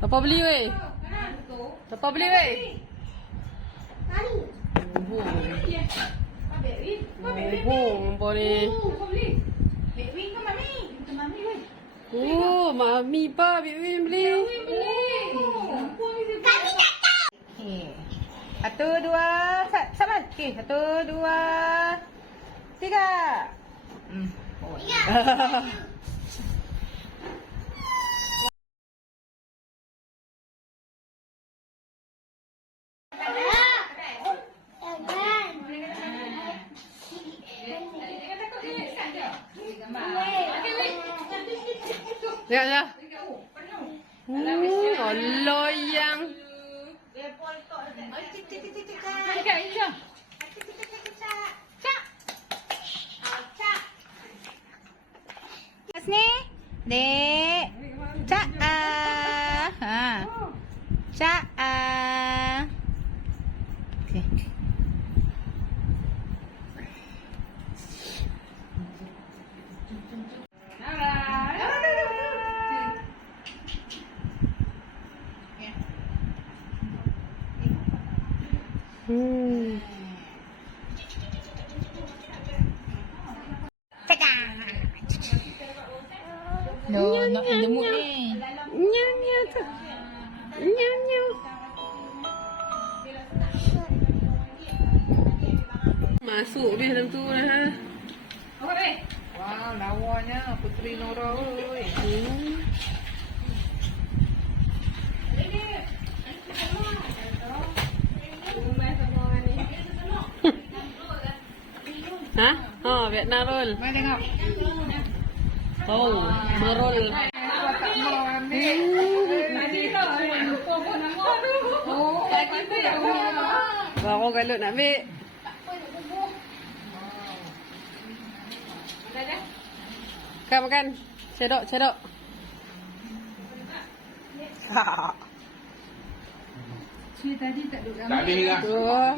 Papa beli weh. Papa beli weh. Oh, boleh. Oh, mami pa, Big beli. Satu, dua, sama. Okey, satu, dua, tiga. Lihat dah. Allah yang. Ni, dek, cak ha, cak okay. No, not in the mood ni. Nyam nyam tu. Nyam nyam. Masuk dia dalam tu lah. Wow, lawanya Puteri Nora oi. Ha? Oh, Vietnam roll. Mai tengok. Oh, merol. Baru galut nak ambil. Makan, makan. Cedok, cedok. Tak habis ni lah. Oh.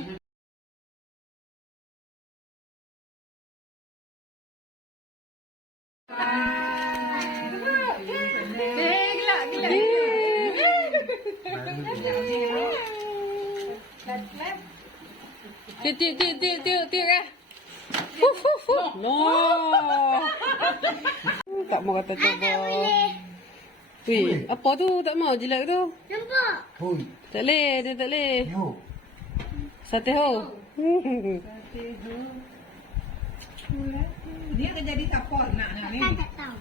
Tiup, tiup, tiup, tiup, tiup, tiup kan? No. Tak mau kata coba. Weh, apa tu? Tak mau jilat tu? Nampak? Hui. Tak boleh, dia tak boleh. Yo. Sate ho. Dia akan jadi tapol nak ni. Tak tahu.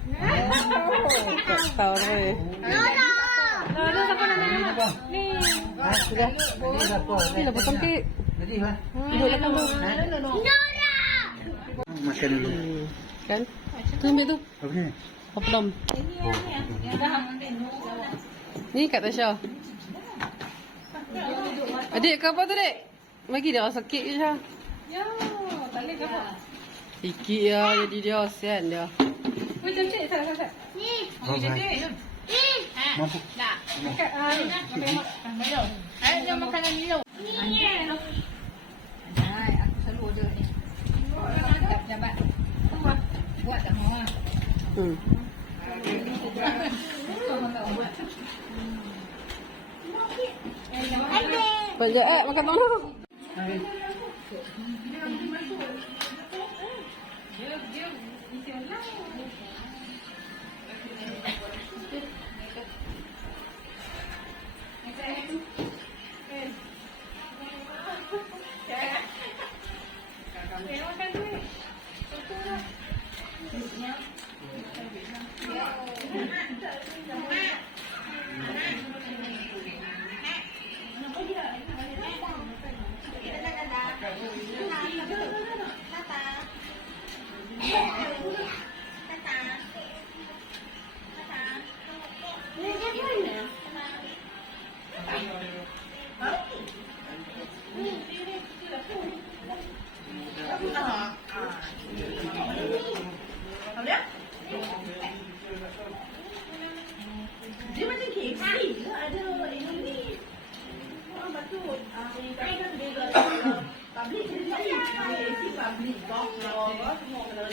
Tak tahu ni. Lola. Lola siapa nama? Ni. Sudah. Jadi apa? Ni lah potong kek. Jadi lah. Duduk belakang tu. Lola. Makan dulu. Kan? Tu ambil tu. Apa ni? Apa belum? Ni Kak Tasha. Adik, kau apa tu, Dek? Bagi dia sakit je, Syah. Ya, tak boleh kapok. Sikit ya, jadi dia kasihan dia. Wei, cantik tak. Ni. Mampu. Nak. Dekat Milo. Ayo jom makanan Milo. Hai, aku selalu order ni. Jabat. Buat tak mau ah. Banyak makan tong tu. Dia macam KFC ke ada ini. Betul. Kan dia public KFC public box semua kena.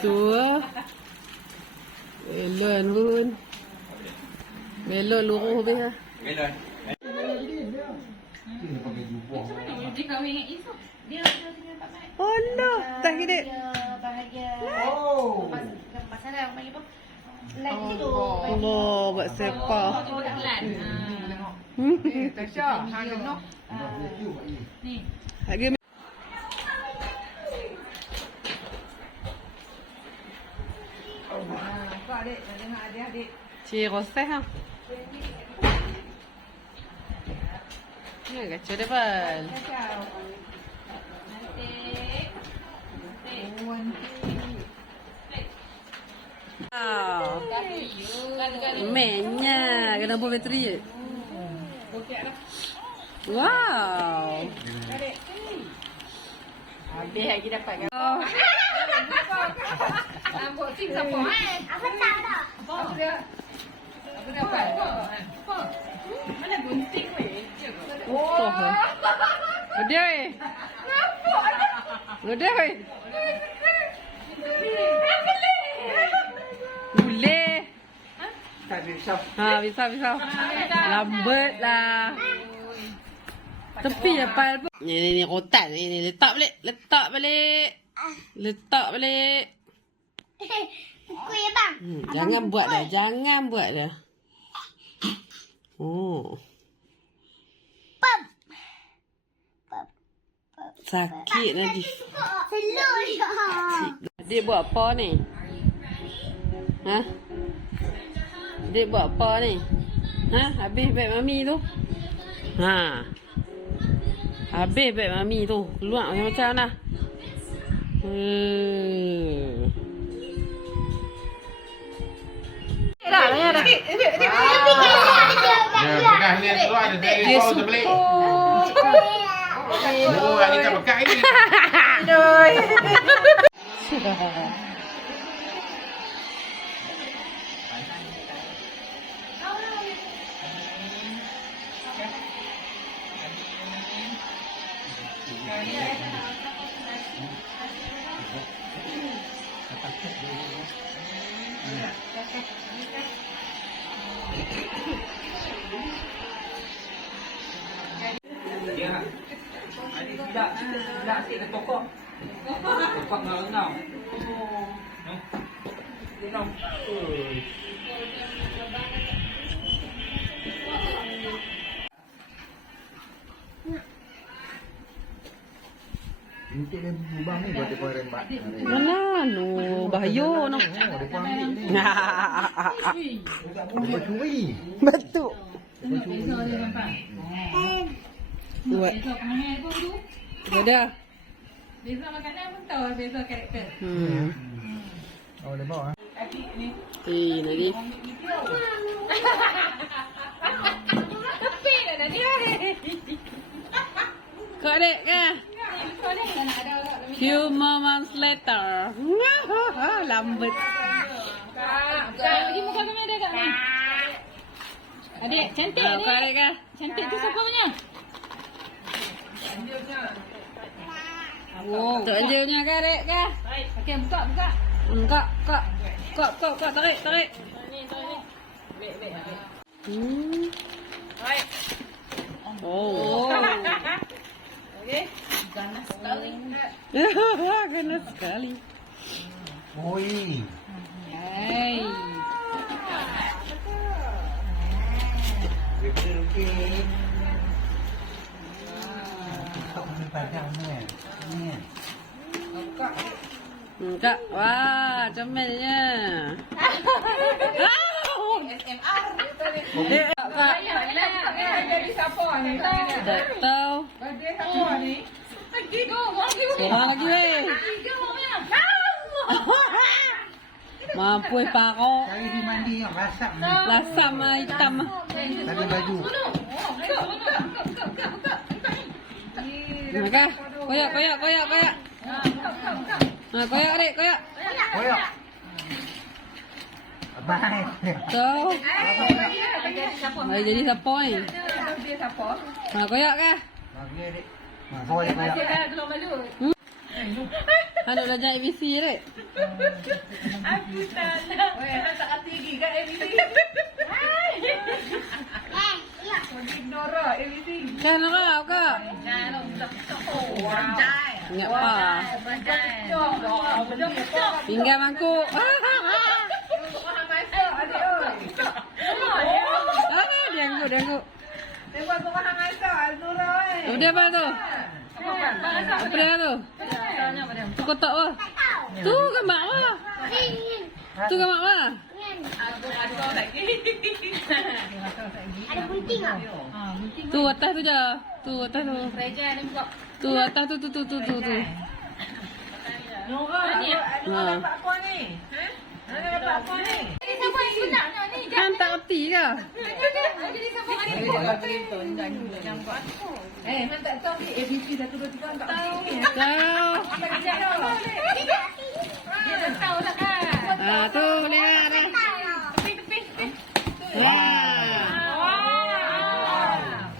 Tua. Belon pun. Belon luruh habis lah. Dia kahwin dengan Izzah. Dia tinggal Pak Mat. Oh no, tak kira. Bahagia. Oh. Masalah panggil apa? Lagi tu. Allah, buat sepah. Bulan. Tasha, hang kena. Ni. Harga Kau adik, nak dengar adik-adik. cik roseh ha. Ya, kacau depan. Kacau. Wow. Mainnya kena buat bateri je. Wow. Habis lagi dapat kan. Rambut sing siapa Apa tak tak? Apa dia? Apa dapat? Apa? Mana gunting weh? Oh. Udah weh. Udah weh. Boleh. Tak bisa. Ha, bisa. Lambat lah. Tepi apa pun. Ni rotan ni letak balik. Letak balik. Buku ya bang. Jangan buat dah. Oh. Pam. Sakit nanti. Slow ya. Adik buat apa ni? Ha? Adik buat apa ni? Ha? Habis beg mami tu? Ha. Habis beg mami tu. Keluar macam-macam dah. Dah, dah. Ya, pegang ni keluar ada dari Dia bawah terbalik. Oh, ni tak pekat ni. Tidak sih ke tokok. Tokok nggak engau. Engau. Ini dia lubang ni buat dia rembat. Mana no bahaya no. Oh, dia ambil ni. Dia curi. Betul. Besok dia nampak. Buat. Besok mahal pun tu. Ada. Besok makanan pun tahu besok karakter. Oh, dia bawa. Lagi. Tepi dah dia. Kau dek ke? Kau ni tak nak ada orang. Few moments later. Lambat. Kak, pergi muka kami ada kat ni. Adik, cantik Kau adik. dek ke? Cantik tu siapa punya? Tok anjilnya ke dek ke? Okey, buka. Kak, tarik. Oh. Okey. Ganas sekali. Ganas sekali. Oi. Hai. Okey. Tak boleh padam ni. Ni. Enggak. Wah, comelnya. SMR. Kak. siapa ni? Tak tahu. Birthday siapa ni? Seorang lagi weh. Mampu pakok. Cari di mandi yang rasam ni. Lasam lah hitam. Tadi baju. Maka koyak. Koyak dek, koyak. Koyak. Baik. Tahu. Mari jadi siapa ni? Birthday siapa? Koyak kah? Bagi adik. Boleh koyak. Aduh dah jadi ABC dek. Weh, tak hati gigi kan ABC. Ignore ABC. Kan kau kak? Ingat apa? Tinggal mangkuk. Dia angkut. Tengok kau orang masak Azura eh. Dia apa tu? Apa dia tu? Tu kotak apa? Tu gambar apa? Tu gambar apa? Ada gunting tak? Tu atas tu je. Tu atas tu. Tu atas tu. Nora, ada dapat apa ni? Ada dapat apa ni? Kan tak reti ke? Man tak tahu ni ABC 1 2 3 tak tahu ni. Tahu. Dia dah tahu dah kan. Tu boleh lah dah.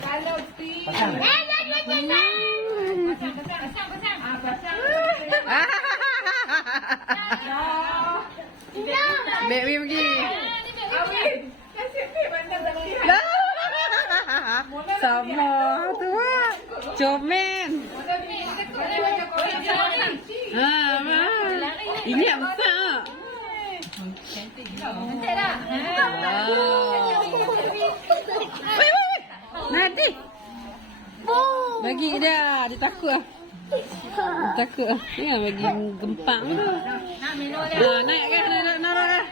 Kalau P Pasang. Baby pergi. Awin, kasih P mana tak lihat. Sama tu lah. Comen. Ini yang besar. Nanti. Bagi dia. Dia takut lah. Dia takut lah. Dia bagi gempang tu. Naik kan? Naik kan?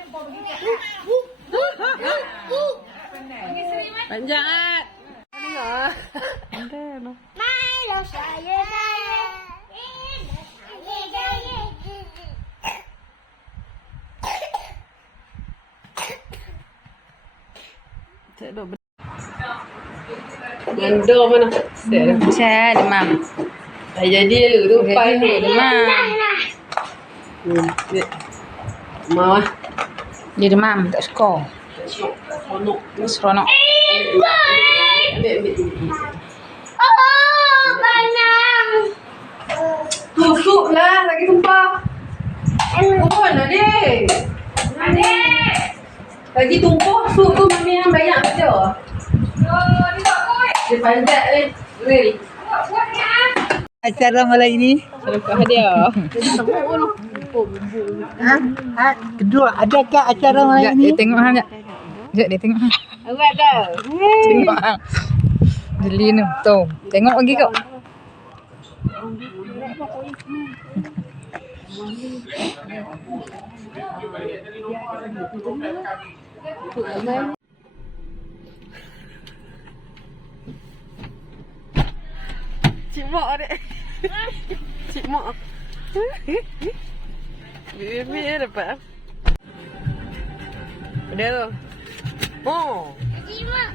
Panjang kan? Tengok. Milo saya. Cik duk mandor mana? Saya demam. Dah jadi lu pai tu. Demam. Mau ah. Dia demam, tak suka. Seronok. Ambil. Oh, banyak. Tusuk lah lagi tumpah. Turun lah dek. Lagi tumpah sup tu mami yang banyak betul. Dia panjat ni. Real. Acara malam ini. Sedekah dia. Kedua, adakah acara malam Dia ini? tengok hang jap. Dia tengok hang. Awak dah. Tengok hang. Jeli ni. Tu. Tengok lagi kau. Cik Mak dek. Cik Mak. Bibi dapat. Dia tu. Oh. Cik Mak.